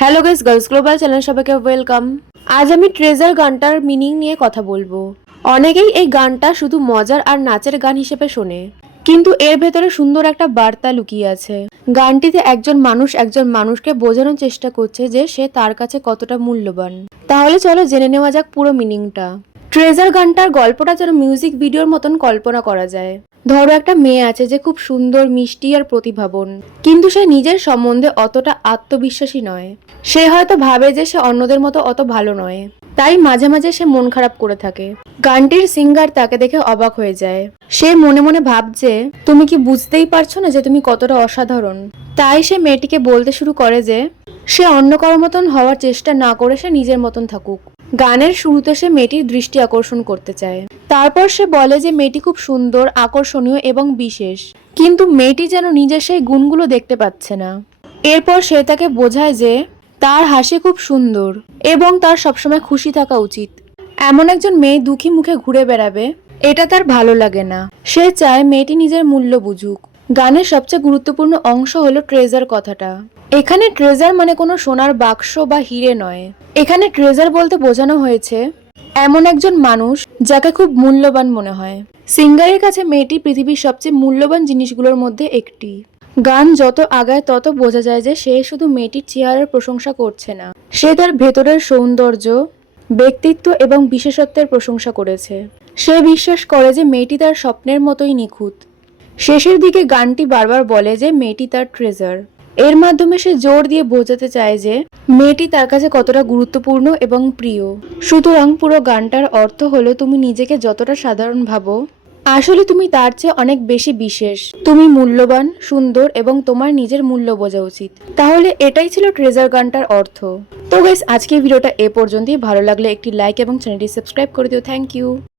Hello guys, girls global channel সবাইকে welcome. আজ আমি ট্রেজার গানটার মিনিং নিয়ে কথা বলবো। অনেকেই এই গানটা শুধু মজার আর নাচের গান হিসেবে শোনে, কিন্তু এর ভেতরে সুন্দর একটা বার্তা লুকিয়ে আছে। গানটিতে একজন মানুষকে বোঝানোর চেষ্টা করছে যে সে তার কাছে কতটা মূল্যবান। তাহলে চলো জেনে নেওয়া যাক পুরো মিনিংটা। ট্রেজার গানটার গল্পটা যেন মিউজিক ভিডিওর মতন কল্পনা করা যায়। ধরো একটা মেয়ে আছে যে খুব সুন্দর, মিষ্টি আর প্রতিভাবান, কিন্তু সে নিজের সম্বন্ধে অতটা আত্মবিশ্বাসী নয়। সে হয়তো ভাবে যে সে অন্যদের মতো অত ভালো নয়, তাই মাঝে মাঝে সে মন খারাপ করে থাকে। গানটির সিঙ্গার তাকে দেখে অবাক হয়ে যায়। সে মনে মনে ভাবছে, তুমি কি বুঝতেই পারছো না যে তুমি কতটা অসাধারণ? তাই সে মেয়েটিকে বলতে শুরু করে যে সে অন্য কারোর মতন হওয়ার চেষ্টা না করে সে নিজের মতন থাকুক। গানের শুরুতে সে মেয়েটির দৃষ্টি আকর্ষণ করতে চায়। তারপর সে বলে যে মেয়েটি খুব সুন্দর, আকর্ষণীয় এবং বিশেষ, কিন্তু মেয়েটি যেন নিজের সেই গুণগুলো দেখতে পাচ্ছে না। এরপর সে তাকে বোঝায় যে তার হাসি খুব সুন্দর এবং তার সবসময় খুশি থাকা উচিত। এমন একজন মেয়ে দুঃখী মুখে ঘুরে বেড়াবে, এটা তার ভালো লাগে না। সে চায় মেয়েটি নিজের মূল্য বুঝুক। গানের সবচেয়ে গুরুত্বপূর্ণ অংশ হলো ট্রেজার কথাটা। এখানে ট্রেজার মানে কোনো সোনার বাক্স বা হিরে নয়। এখানে ট্রেজার বলতে বোঝানো হয়েছে এমন একজন মানুষ যাকে খুব মূল্যবান মনে হয়। সিঙ্গারের কাছে মেয়েটি পৃথিবীর সবচেয়ে মূল্যবান জিনিসগুলোর মধ্যে একটি। গান যত আগায় তত বোঝা যায় যে সে শুধু মেয়েটির চেহারার প্রশংসা করছে না, সে তার ভেতরের সৌন্দর্য, ব্যক্তিত্ব এবং বিশেষত্বের প্রশংসা করেছে। সে বিশ্বাস করে যে মেয়েটি তার স্বপ্নের মতোই নিখুঁত। শেষের দিকে গানটি বারবার বলে যে মেয়েটি তার ট্রেজার। এর মাধ্যমে সে জোর দিয়ে বোঝাতে চায় যে মেয়েটি তার কাছে কতটা গুরুত্বপূর্ণ এবং প্রিয়। সুতরাং পুরো গানটার অর্থ হলো, তুমি নিজেকে যতটা সাধারণ ভাবো, আসলে তুমি তার চেয়ে অনেক বেশি বিশেষ। তুমি মূল্যবান, সুন্দর এবং তোমার নিজের মূল্য বোঝা উচিত। তাহলে এটাই ছিল ট্রেজার গানটার অর্থ। তো গাইস, আজকের ভিডিওটা এ পর্যন্তই। ভালো লাগলে একটি লাইক এবং চ্যানেলটি সাবস্ক্রাইব করে দিও। Thank you.